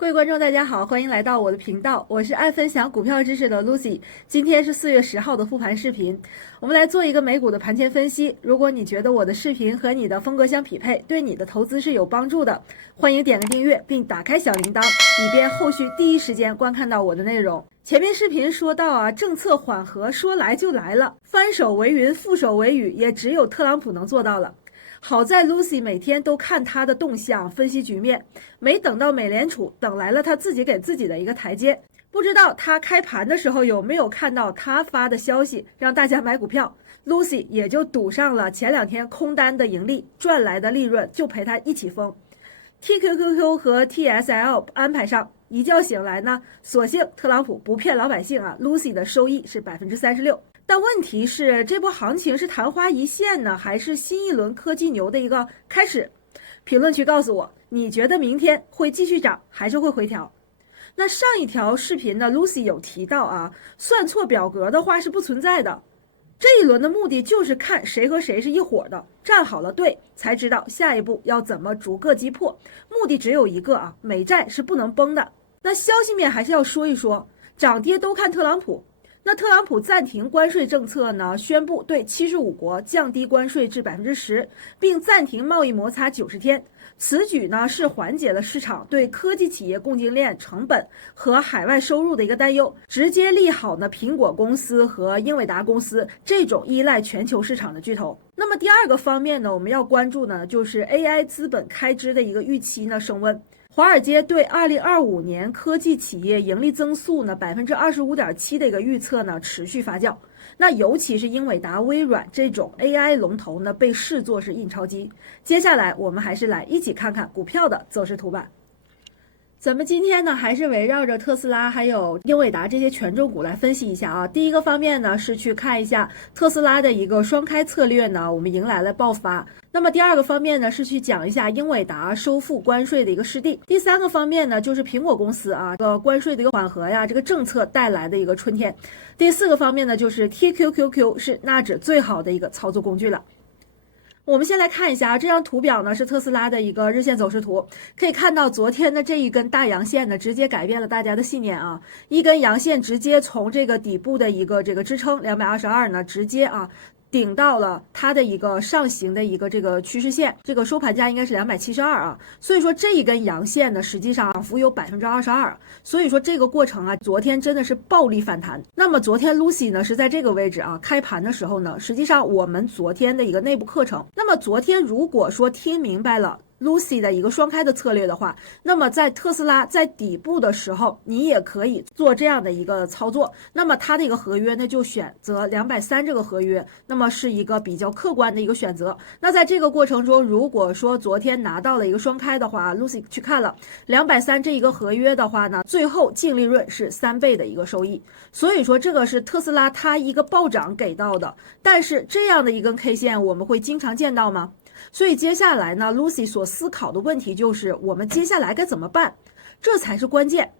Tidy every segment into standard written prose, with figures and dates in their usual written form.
各位观众，大家好，欢迎来到我的频道，我是爱分享股票知识的 Lucy。今天是4月10号的复盘视频，我们来做一个美股的盘前分析。如果你觉得我的视频和你的风格相匹配，对你的投资是有帮助的，欢迎点个订阅并打开小铃铛，以便后续第一时间观看到我的内容。前面视频说到政策缓和说来就来了，翻手为云，覆手为雨，也只有特朗普能做到了。好在 Lucy 每天都看他的动向，分析局面，没等到美联储，等来了他自己给自己的一个台阶。不知道他开盘的时候有没有看到他发的消息，让大家买股票， Lucy 也就赌上了前2天空单的盈利，赚来的利润就陪他一起疯。TQQQ 和 TSL 安排上，一觉醒来呢，所幸特朗普不骗老百姓，Lucy 的收益是36%。但问题是，这波行情是昙花一现呢，还是新一轮科技牛的一个开始？评论区告诉我，你觉得明天会继续涨，还是会回调？那上一条视频呢 ，Lucy 有提到算错表格的话是不存在的。这一轮的目的就是看谁和谁是一伙的，站好了队，才知道下一步要怎么逐个击破。目的只有一个美债是不能崩的。那消息面还是要说一说，涨跌都看特朗普。那特朗普暂停关税政策呢，宣布对75国降低关税至10%，并暂停贸易摩擦90天。此举呢是缓解了市场对科技企业供应链成本和海外收入的一个担忧，直接利好呢苹果公司和英伟达公司这种依赖全球市场的巨头。那么第二个方面呢，我们要关注呢就是 AI 资本开支的一个预期呢升温。华尔街对2025年科技企业盈利增速呢25.7%的一个预测呢持续发酵。那尤其是英伟达、微软这种 AI 龙头呢被视作是印钞机。接下来我们还是来一起看看股票的走势图吧。咱们今天呢还是围绕着特斯拉还有英伟达这些权重股来分析一下第一个方面呢是去看一下特斯拉的一个双开策略呢，我们迎来了爆发。那么第二个方面呢是去讲一下英伟达收复关税的一个失地。第三个方面呢就是苹果公司这个关税的一个缓和这个政策带来的一个春天。第四个方面呢就是 TQQQ 是纳指最好的一个操作工具了。我们先来看一下这张图表呢是特斯拉的一个日线走势图，可以看到昨天的这一根大阳线呢直接改变了大家的信念一根阳线直接从这个底部的一个这个支撑222呢直接顶到了它的一个上行的一个这个趋势线，这个收盘价应该是272所以说这一根阳线呢实际上涨幅有22%，所以说这个过程昨天真的是暴力反弹。那么昨天 Lucy 呢是在这个位置开盘的时候呢，实际上我们昨天的一个内部课程，那么昨天如果说听明白了Lucy 的一个双开的策略的话，那么在特斯拉在底部的时候，你也可以做这样的一个操作。那么它的一个合约呢，就选择230这个合约，那么是一个比较客观的一个选择。那在这个过程中，如果说昨天拿到了一个双开的话 ，Lucy 去看了230这一个合约的话呢，最后净利润是3倍的一个收益。所以说这个是特斯拉它一个暴涨给到的，但是这样的一根 K 线我们会经常见到吗？所以接下来呢 Lucy 所思考的问题就是我们接下来该怎么办，这才是关键。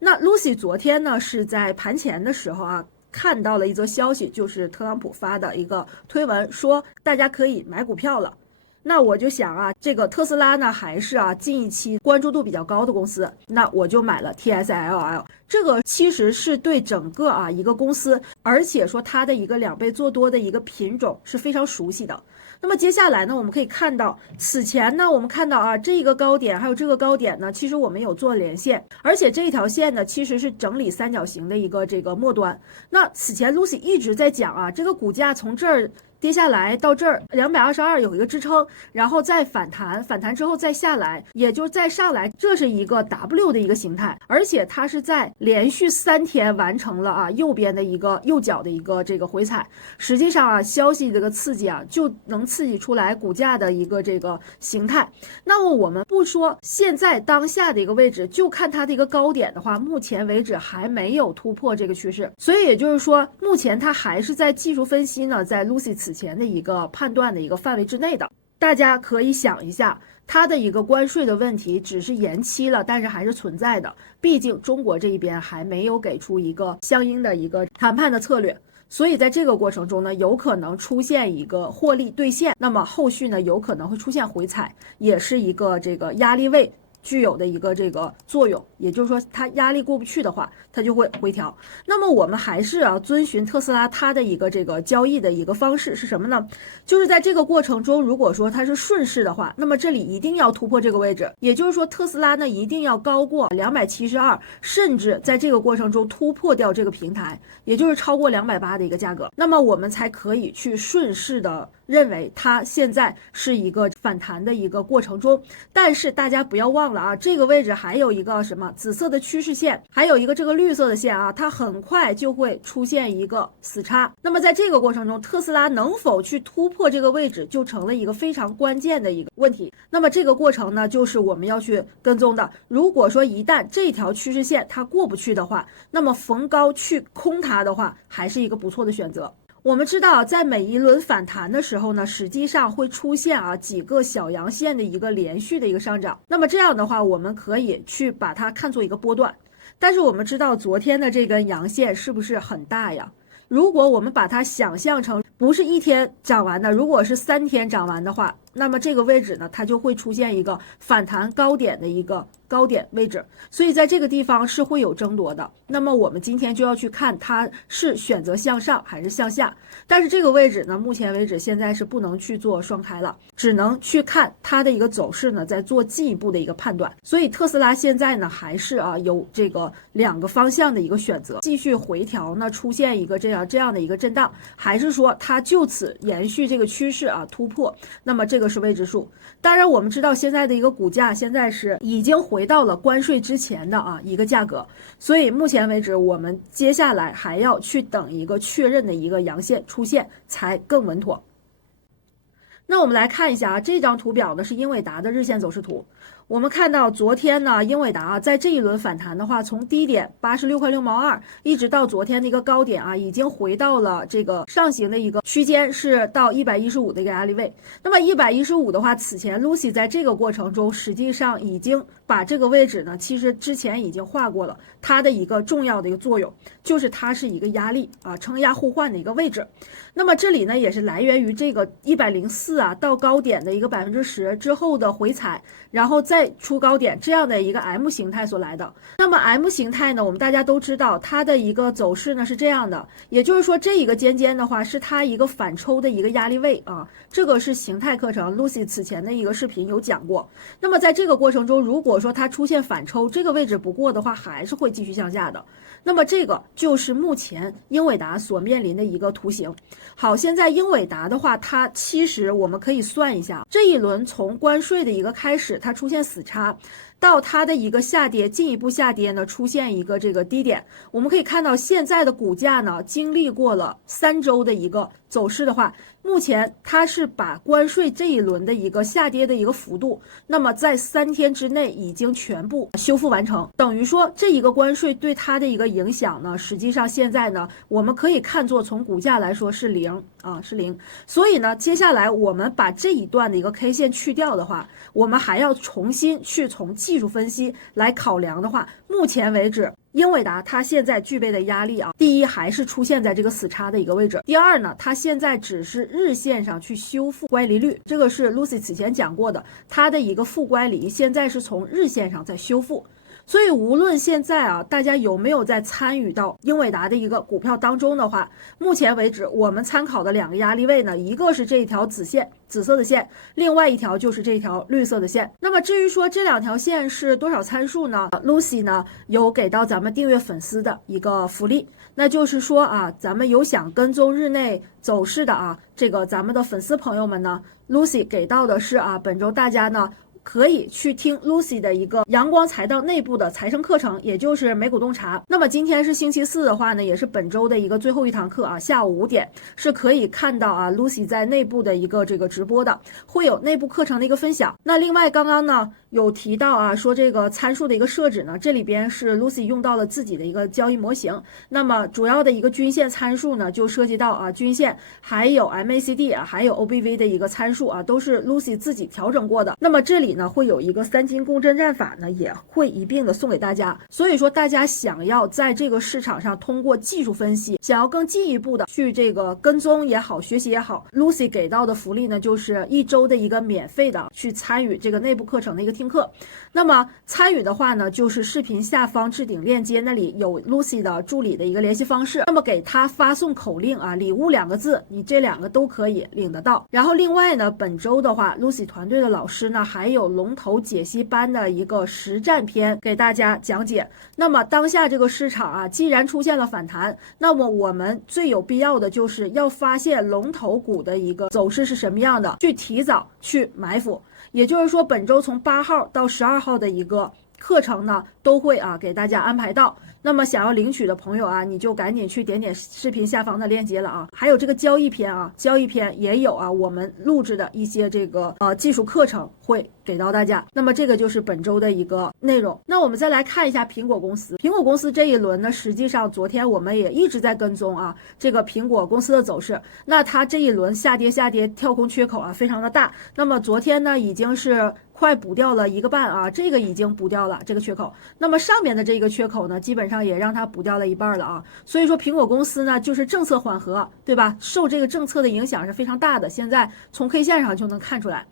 那 Lucy 昨天呢是在盘前的时候看到了一则消息，就是特朗普发的一个推文，说大家可以买股票了。那我就想这个特斯拉呢还是近一期关注度比较高的公司，那我就买了 TSLL。这个其实是对整个一个公司，而且说它的一个2倍做多的一个品种是非常熟悉的。那么接下来呢，我们可以看到此前呢我们看到这一个高点还有这个高点呢，其实我们有做连线，而且这一条线呢其实是整理三角形的一个这个末端。那此前 Lucy 一直在讲这个股价从这儿跌下来到这儿222有一个支撑，然后再反弹，反弹之后再下来，也就再上来，这是一个 W 的一个形态，而且它是在连续3天完成了右边的一个右脚的一个这个回踩。实际上消息这个刺激就能刺激出来股价的一个这个形态。那么我们不说现在当下的一个位置，就看它的一个高点的话，目前为止还没有突破这个趋势，所以也就是说目前它还是在技术分析呢，在 Lucy 此前的一个判断的一个范围之内的。大家可以想一下，它的一个关税的问题只是延期了，但是还是存在的，毕竟中国这一边还没有给出一个相应的一个谈判的策略。所以在这个过程中呢，有可能出现一个获利兑现，那么后续呢有可能会出现回踩，也是一个这个压力位具有的一个这个作用，也就是说它压力过不去的话，它就会回调。那么我们还是遵循特斯拉它的一个这个交易的一个方式是什么呢？就是在这个过程中，如果说它是顺势的话，那么这里一定要突破这个位置，也就是说特斯拉呢一定要高过272，甚至在这个过程中突破掉这个平台，也就是超过280的一个价格，那么我们才可以去顺势的认为它现在是一个反弹的一个过程中。但是大家不要忘了这个位置还有一个什么紫色的趋势线，还有一个这个绿色的线它很快就会出现一个死叉。那么在这个过程中，特斯拉能否去突破这个位置，就成了一个非常关键的一个问题。那么这个过程呢，就是我们要去跟踪的。如果说一旦这条趋势线它过不去的话，那么逢高去空它的话，还是一个不错的选择。我们知道在每一轮反弹的时候呢，实际上会出现几个小阳线的一个连续的一个上涨，那么这样的话我们可以去把它看作一个波段。但是我们知道昨天的这根阳线是不是很大呀？如果我们把它想象成不是一天涨完的，如果是3天涨完的话，那么这个位置呢，它就会出现一个反弹高点的一个高点位置，所以在这个地方是会有争夺的。那么我们今天就要去看它是选择向上还是向下，但是这个位置呢，目前为止现在是不能去做双开了，只能去看它的一个走势呢，再做进一步的一个判断。所以特斯拉现在呢，还是有这个2个方向的一个选择，继续回调呢，出现一个这样的一个震荡，还是说它就此延续这个趋势突破，那么这个是未知数。当然我们知道现在的一个股价现在是已经回到了关税之前的一个价格，所以目前为止我们接下来还要去等一个确认的一个阳线出现才更稳妥。那我们来看一下这张图表呢是英伟达的日线走势图。我们看到昨天呢，英伟达在这一轮反弹的话，从低点86.6毛2一直到昨天的一个高点已经回到了这个上行的一个区间，是到115的一个压力位。那么115的话，此前 Lucy 在这个过程中实际上已经把这个位置呢，其实之前已经画过了，它的一个重要的一个作用就是它是一个压力承压互换的一个位置。那么这里呢也是来源于这个104到高点的一个10%之后的回踩，然后再出高点这样的一个 M 形态所来的。那么 M 形态呢，我们大家都知道它的一个走势呢是这样的，也就是说这一个尖尖的话是它一个反抽的一个压力位这个是形态课程 Lucy 此前的一个视频有讲过。那么在这个过程中，如果说它出现反抽，这个位置不过的话，还是会继续向下的。那么这个就是目前英伟达所面临的一个图形。好，现在英伟达的话，它其实我们可以算一下，这一轮从关税的一个开始，它出现死叉，到它的一个下跌，进一步下跌呢，出现一个这个低点。我们可以看到现在的股价呢，经历过了3周的一个走势的话，目前它是把关税这一轮的一个下跌的一个幅度，那么在3天之内已经全部修复完成，等于说这一个关税对它的一个影响呢，实际上现在呢，我们可以看作从股价来说是0是0。所以呢，接下来我们把这一段的一个 K 线去掉的话，我们还要重新去从技术分析来考量的话，目前为止英伟达它现在具备的压力第一还是出现在这个死叉的一个位置，第二呢，它现在只是日线上去修复乖离率，这个是 Lucy 此前讲过的，它的一个负乖离现在是从日线上在修复。所以无论现在大家有没有在参与到英伟达的一个股票当中的话，目前为止我们参考的2个压力位呢，一个是这一条紫色的线，另外一条就是这条绿色的线。那么至于说这2条线是多少参数呢？ Lucy 呢有给到咱们订阅粉丝的一个福利，那就是说咱们有想跟踪日内走势的这个咱们的粉丝朋友们呢， Lucy 给到的是本周大家呢可以去听 Lucy 的一个阳光财道内部的财政课程，也就是美股洞察。那么今天是星期4的话呢，也是本周的一个最后一堂课下午5点是可以看到Lucy 在内部的一个这个直播的，会有内部课程的一个分享。那另外刚刚呢有提到说这个参数的一个设置呢，这里边是 Lucy 用到了自己的一个交易模型。那么主要的一个均线参数呢，就涉及到均线，还有 MACD 还有 OBV 的一个参数都是 Lucy 自己调整过的。那么这里呢会有一个3金共振战法呢，也会一并的送给大家。所以说大家想要在这个市场上通过技术分析，想要更进一步的去这个跟踪也好，学习也好， Lucy 给到的福利呢，就是1周的一个免费的去参与这个内部课程的一个听课。那么参与的话呢，就是视频下方置顶链接那里有 Lucy 的助理的一个联系方式，那么给他发送口令啊，礼物2个字，你这2个都可以领得到。然后另外呢，本周的话 Lucy 团队的老师呢还有龙头解析班的一个实战篇给大家讲解。那么当下这个市场啊，既然出现了反弹，那么我们最有必要的就是要发现龙头股的一个走势是什么样的，去提早去埋伏。也就是说，本周从8号到12号的一个课程呢，都会给大家安排到。那么想要领取的朋友啊，你就赶紧去点点视频下方的链接了啊。还有这个交易篇啊，交易篇也有我们录制的一些这个技术课程会给到大家。那么这个就是本周的一个内容。那我们再来看一下苹果公司。苹果公司这一轮呢，实际上昨天我们也一直在跟踪这个苹果公司的走势。那它这一轮下跌跳空缺口非常的大。那么昨天呢，已经是快补掉了1个半这个已经补掉了这个缺口。那么上面的这个缺口呢，基本上也让它补掉了1半了所以说苹果公司呢，就是政策缓和，对吧？受这个政策的影响是非常大的，现在从 K 线上就能看出来。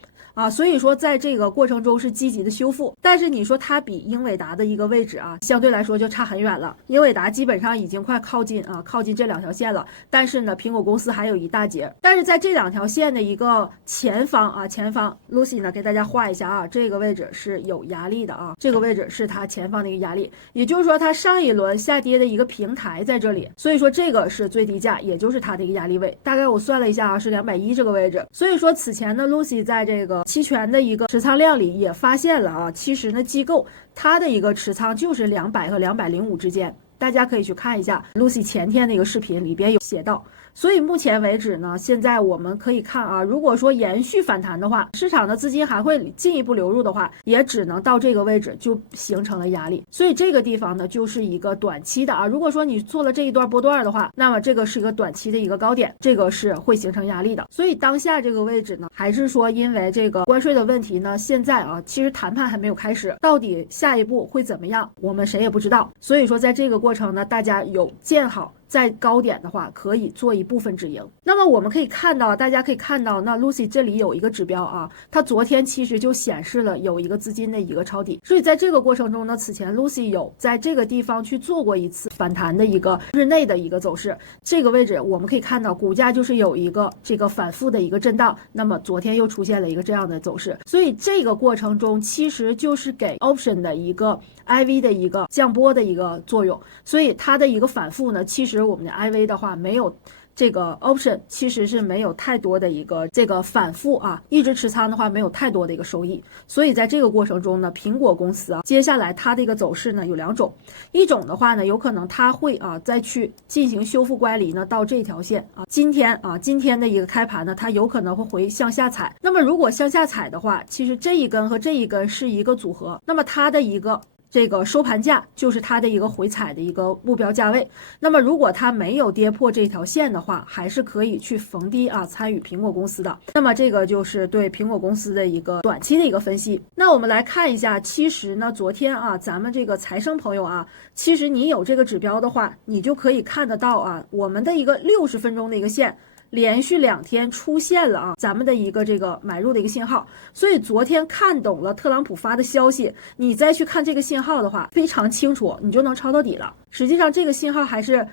所以说在这个过程中是积极的修复，但是你说它比英伟达的一个位置相对来说就差很远了。英伟达基本上已经快靠近这2条线了，但是呢，苹果公司还有一大截。但是在这2条线的一个前方前方 Lucy 呢给大家画一下这个位置是有压力的这个位置是它前方的一个压力，也就是说它上一轮下跌的一个平台在这里，所以说这个是最低价，也就是它的一个压力位。大概我算了一下是210这个位置。所以说此前呢 Lucy 在这个期权的一个持仓量里也发现了其实呢机构它的一个持仓就是200和205之间，大家可以去看一下 Lucy 前天的一个视频里边有写到。所以目前为止呢，现在我们可以看如果说延续反弹的话，市场的资金还会进一步流入的话，也只能到这个位置就形成了压力。所以这个地方呢，就是一个短期的如果说你做了这一段波段的话，那么这个是一个短期的一个高点，这个是会形成压力的。所以当下这个位置呢，还是说因为这个关税的问题呢，现在其实谈判还没有开始，到底下一步会怎么样，我们谁也不知道。所以说在这个过程呢，大家有见好在高点的话，可以做一部分止盈。那么我们可以看到，大家可以看到，那 Lucy 这里有一个指标它昨天其实就显示了有一个资金的一个抄底。所以在这个过程中呢，此前 Lucy 有在这个地方去做过一次反弹的一个日内的一个走势。这个位置我们可以看到，股价就是有一个这个反复的一个震荡。那么昨天又出现了一个这样的走势，所以这个过程中其实就是给 option 的一个 IV 的一个降波的一个作用。所以它的一个反复呢，其实我们的 IV 的话没有这个 option 其实是没有太多的一个这个反复一直持仓的话没有太多的一个收益。所以在这个过程中呢，苹果公司接下来它的一个走势呢有2种，一种的话呢，有可能它会再去进行修复乖离呢到这条线今天的一个开盘呢，它有可能会向下踩。那么如果向下踩的话，其实这一根和这一根是一个组合，那么它的一个这个收盘价就是它的一个回踩的一个目标价位。那么如果它没有跌破这条线的话，还是可以去逢低参与苹果公司的。那么这个就是对苹果公司的一个短期的一个分析。那我们来看一下，其实呢昨天咱们这个财生朋友其实你有这个指标的话，你就可以看得到我们的一个60分钟的一个线连续2天出现了咱们的一个这个买入的一个信号。所以昨天看懂了特朗普发的消息，你再去看这个信号的话非常清楚，你就能抄到底了。实际上这个信号还是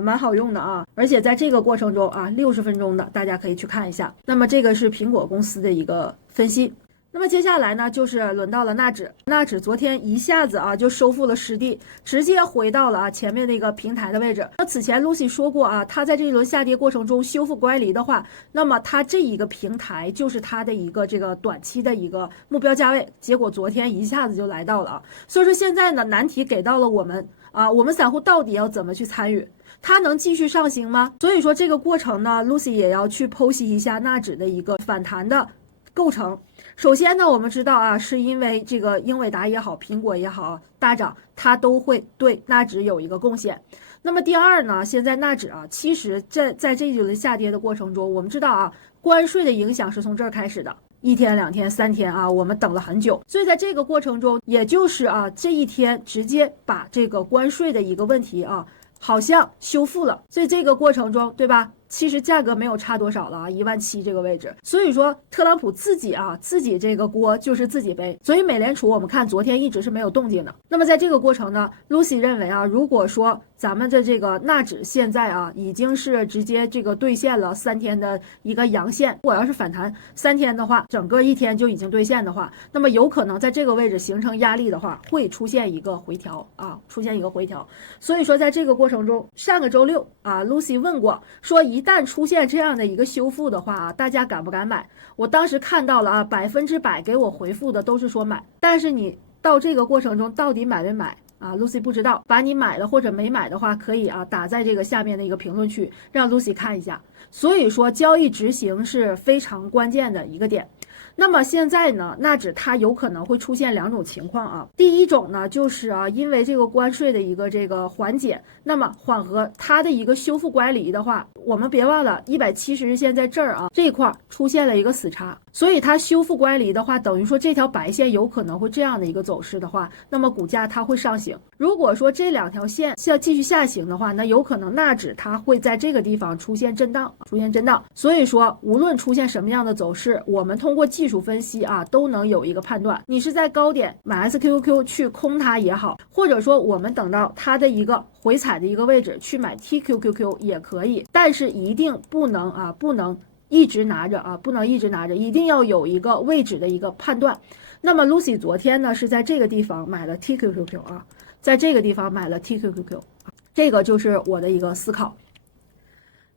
蛮好用的而且在这个过程中60分钟的大家可以去看一下。那么这个是苹果公司的一个分析。那么接下来呢，就是轮到了纳指昨天一下子就收复了失地，直接回到了前面那个平台的位置。那此前 Lucy 说过它在这一轮下跌过程中修复乖离的话，那么它这一个平台就是它的一个这个短期的一个目标价位。结果昨天一下子就来到了所以说现在呢，难题给到了我们我们散户到底要怎么去参与？它能继续上行吗？所以说这个过程呢 ，Lucy 也要去剖析一下纳指的一个反弹的构成。首先呢，我们知道是因为这个英伟达也好，苹果也好大涨，它都会对纳指有一个贡献。那么第二呢，现在纳指其实在这一轮下跌的过程中，我们知道关税的影响是从这儿开始的，1天、2天、3天我们等了很久。所以在这个过程中，也就是这一天直接把这个关税的一个问题好像修复了。所以这个过程中，对吧？其实价格没有差多少了啊，17000这个位置。所以说特朗普自己这个锅就是自己背。所以美联储我们看昨天一直是没有动静的。那么在这个过程呢，Lucy 认为如果说咱们的这个纳指现在已经是直接这个兑现了3天的一个阳线，如果要是反弹3天的话，整个1天就已经兑现的话，那么有可能在这个位置形成压力的话，会出现一个回调出现一个回调。所以说在这个过程中，上个周六Lucy 问过，说一旦出现这样的一个修复的话大家敢不敢买？我当时看到了100%给我回复的都是说买，但是你到这个过程中到底买没买Lucy 不知道，把你买了或者没买的话，可以打在这个下面的一个评论区，让 Lucy 看一下。所以说交易执行是非常关键的一个点。那么现在呢，纳指它有可能会出现2种情况第一种呢，就是因为这个关税的一个这个缓解，那么缓和它的一个修复乖离的话，我们别忘了170日线在这儿这一块出现了一个死叉，所以它修复乖离的话，等于说这条白线有可能会这样的一个走势的话，那么股价它会上行。如果说这2条线要继续下行的话，那有可能纳指它会在这个地方出现震荡。所以说无论出现什么样的走势，我们通过技术分析都能有一个判断。你是在高点买 SQQQ 去空它也好，或者说我们等到它的一个回踩的一个位置去买 TQQQ 也可以，但是一定不能一直拿着不能一直拿着，一定要有一个位置的一个判断。那么 Lucy 昨天呢是在这个地方买了 TQQQ 在这个地方买了 TQQQ， 这个就是我的一个思考。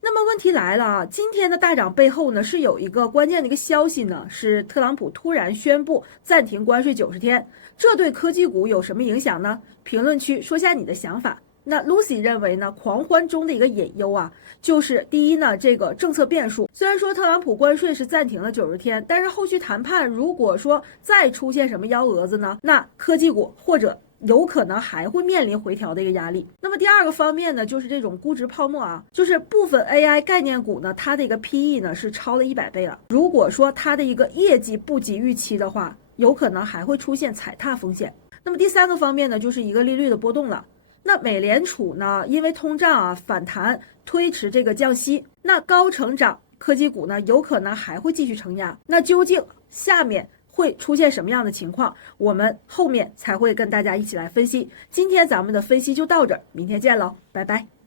那么问题来了今天的大涨背后呢是有一个关键的一个消息呢，是特朗普突然宣布暂停关税90天，这对科技股有什么影响呢？评论区说下你的想法。那 Lucy 认为呢，狂欢中的一个隐忧就是第一呢，这个政策变数。虽然说特朗普关税是暂停了90天，但是后续谈判如果说再出现什么幺蛾子呢，那科技股或者有可能还会面临回调的一个压力。那么第二个方面呢，就是这种估值泡沫就是部分 AI 概念股呢，它的一个 PE 呢是超了100倍了。如果说它的一个业绩不及预期的话，有可能还会出现踩踏风险。那么第三个方面呢，就是一个利率的波动了。那美联储呢，因为通胀反弹推迟这个降息，那高成长科技股呢有可能还会继续承压。那究竟下面会出现什么样的情况，我们后面才会跟大家一起来分析。今天咱们的分析就到这儿，明天见喽，拜拜。